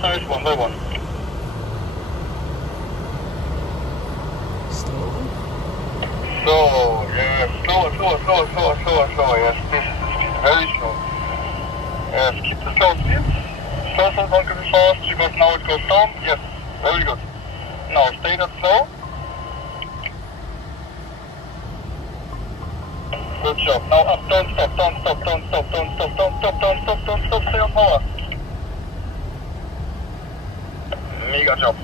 size, one by one. Slow. So, yes, slower, yes, this is very slow. Yes, keep the slow speed. Slow, don't go too fast, because now it goes down. Yes, very good. Now, stay that slow. Good job. Now up, don't stop, stay on power. Mega job.